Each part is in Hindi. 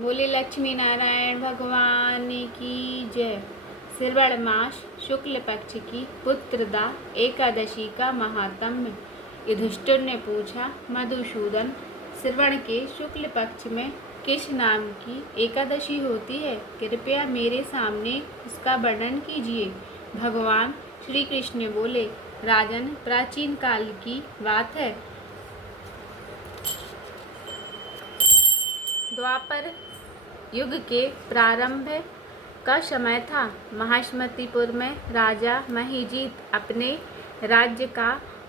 बोले लक्ष्मी नारायण भगवान की जय। श्रवण मास शुक्ल पक्ष की पुत्रदा एकादशी का महात्म्य। युधिष्ठिर ने पूछा, मधुसूदन, श्रवण के शुक्ल पक्ष में किस नाम की एकादशी होती है? कृपया मेरे सामने उसका वर्णन कीजिए। भगवान श्री कृष्ण बोले, राजन, प्राचीन काल की बात है। द्वापर युग के प्रारंभ का समय था। महाश्मतिपुर में राजा महिजीत अपने राज्य का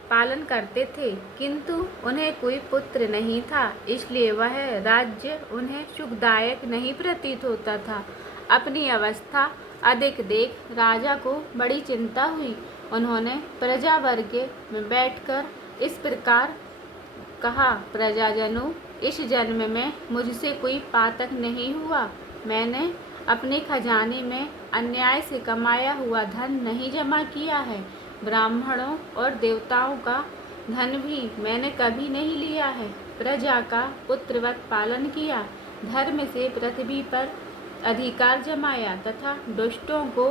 पालन करते थे, किंतु उन्हें कोई पुत्र नहीं था, इसलिए वह राज्य उन्हें सुखदायक नहीं प्रतीत होता था। अपनी अवस्था अधिक देख राजा को बड़ी चिंता हुई। उन्होंने प्रजा वर्ग में बैठकर इस प्रकार कहा, प्रजाजनों, इस जन्म में मुझसे कोई पातक नहीं हुआ। मैंने अपने खजाने में अन्याय से कमाया हुआ धन नहीं जमा किया है। ब्राह्मणों और देवताओं का धन भी मैंने कभी नहीं लिया है। प्रजा का पुत्रवत पालन किया, धर्म से पृथ्वी पर अधिकार जमाया तथा दुष्टों को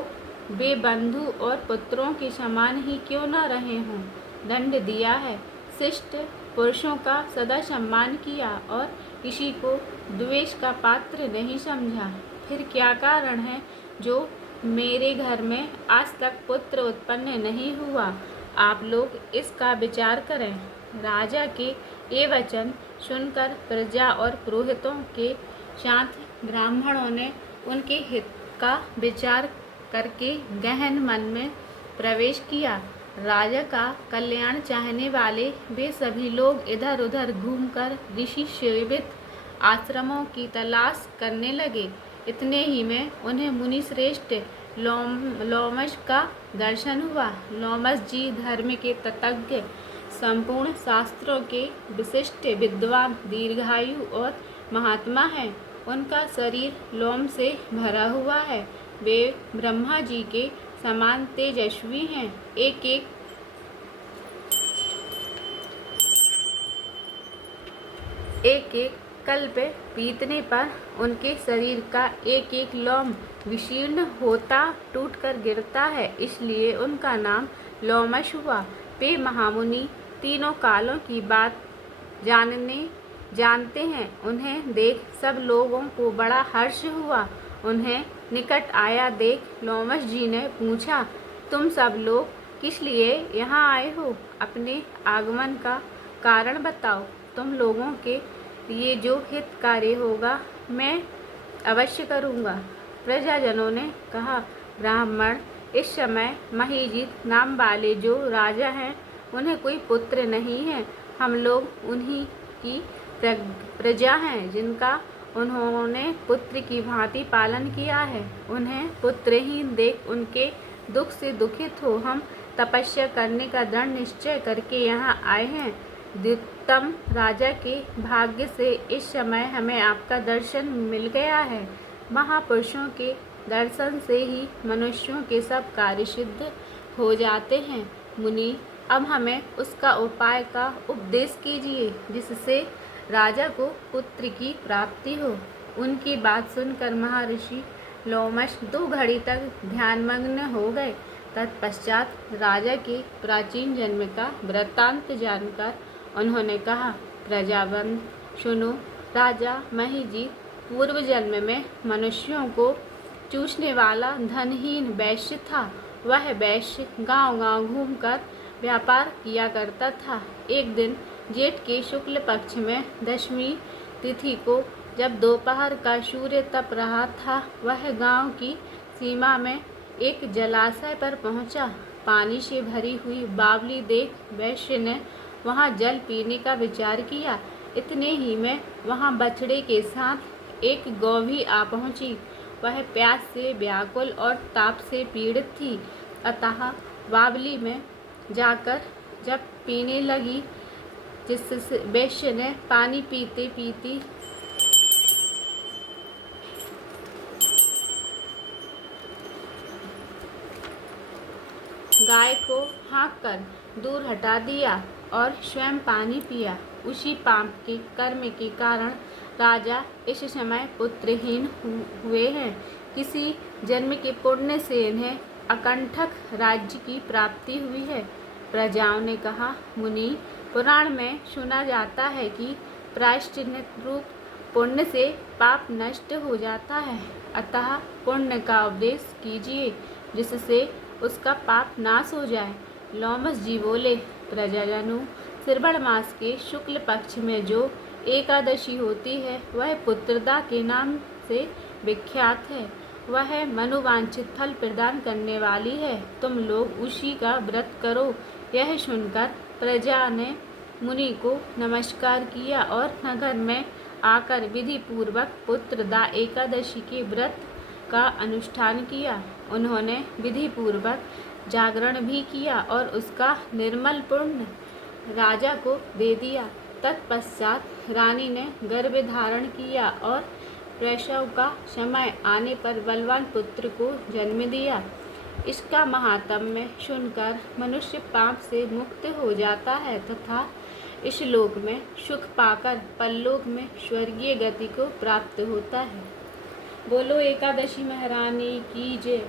वे बंधु और पुत्रों के समान ही क्यों न रहे हों, दंड दिया है। शिष्ट पुरुषों का सदा सम्मान किया और किसी को द्वेष का पात्र नहीं समझा। फिर क्या कारण है जो मेरे घर में आज तक पुत्र उत्पन्न नहीं हुआ? आप लोग इसका विचार करें। राजा के ये वचन सुनकर प्रजा और पुरोहितों के साथ ब्राह्मणों ने उनके हित का विचार करके गहन मन में प्रवेश किया। राजा का कल्याण चाहने वाले वे सभी लोग इधर उधर घूमकर ऋषि सेवित आश्रमों की तलाश करने लगे। इतने ही में उन्हें मुनि श्रेष्ठ लोमश का दर्शन हुआ। लोमश जी धर्म के तज्ञ, संपूर्ण शास्त्रों के विशिष्ट विद्वान, दीर्घायु और महात्मा हैं। उनका शरीर लोम से भरा हुआ है। वे ब्रह्मा जी के समान तेजस्वी हैं। एक एक कल्प बीतने पर उनके शरीर का एक एक लोम विशीर्ण होता टूटकर गिरता है, इसलिए उनका नाम लोमश हुआ। वे महामुनि तीनों कालों की बात जानते हैं। उन्हें देख सब लोगों को बड़ा हर्ष हुआ। उन्हें निकट आया देख लोमश जी ने पूछा, तुम सब लोग किस लिए यहाँ आए हो? अपने आगमन का कारण बताओ। तुम लोगों के लिए जो हित कार्य होगा मैं अवश्य करूँगा। प्रजाजनों ने कहा, ब्राह्मण, इस समय महिजीत नाम वाले जो राजा हैं उन्हें कोई पुत्र नहीं है। हम लोग उन्हीं की प्रजा हैं जिनका उन्होंने पुत्र की भांति पालन किया है। उन्हें पुत्रहीन देख उनके दुख से दुखित हो हम तपस्या करने का दृढ़ निश्चय करके यहाँ आए हैं। द्वितम राजा के भाग्य से इस समय हमें आपका दर्शन मिल गया है। महापुरुषों के दर्शन से ही मनुष्यों के सब कार्य सिद्ध हो जाते हैं। मुनि, अब हमें उसका उपाय का उपदेश कीजिए जिससे राजा को पुत्र की प्राप्ति हो। उनकी बात सुनकर महर्षि लोमश 2 घड़ी तक ध्यानमग्न हो गए। तत्पश्चात राजा के प्राचीन जन्म का वृत्तांत जानकर उन्होंने कहा, प्रजावंद सुनो। राजा महिजीत पूर्व जन्म में मनुष्यों को चूसने वाला धनहीन वैश्य था। वह वैश्य गांव-गांव घूमकर व्यापार किया करता था। एक दिन जेठ के शुक्ल पक्ष में 10वीं तिथि को जब दोपहर का सूर्य तप रहा था, वह गांव की सीमा में एक जलाशय पर पहुंचा। पानी से भरी हुई बावली देख वैश्य ने वहां जल पीने का विचार किया। इतने ही में वहां बछड़े के साथ एक गौ भी आ पहुंची। वह प्यास से व्याकुल और ताप से पीड़ित थी, अतः बावली में जाकर जब पीने लगी, जिससे वैश्य ने पानी पीते पीते गाय को हाँककर दूर हटा दिया और स्वयं पानी पिया। उसी पाप के कर्म के कारण राजा इस समय पुत्रहीन हुए हैं। किसी जन्म के पुण्य से इन्हें अकंठक राज्य की प्राप्ति हुई है। प्रजाओं ने कहा, मुनि, पुराण में सुना जाता है कि प्रायश्चित रूप पुण्य से पाप नष्ट हो जाता है, अतः पुण्य का उपदेश कीजिए जिससे उसका पाप नाश हो जाए। लोमस जी बोले, प्रजाजनों, श्रवण मास के शुक्ल पक्ष में जो एकादशी होती है वह पुत्रदा के नाम से विख्यात है। वह मनोवांछित फल प्रदान करने वाली है। तुम लोग उसी का व्रत करो। यह सुनकर प्रजा ने मुनि को नमस्कार किया और नगर में आकर विधि पूर्वक पुत्रदा एकादशी के व्रत का अनुष्ठान किया। उन्होंने विधि पूर्वक जागरण भी किया और उसका निर्मल पुण्य राजा को दे दिया। तत्पश्चात रानी ने गर्भ धारण किया और प्रसव का समय आने पर बलवान पुत्र को जन्म दिया। इसका महात्म्य सुनकर मनुष्य पाप से मुक्त हो जाता है तथा इस लोक में सुख पाकर परलोक में स्वर्गीय गति को प्राप्त होता है। बोलो एकादशी महारानी की जय।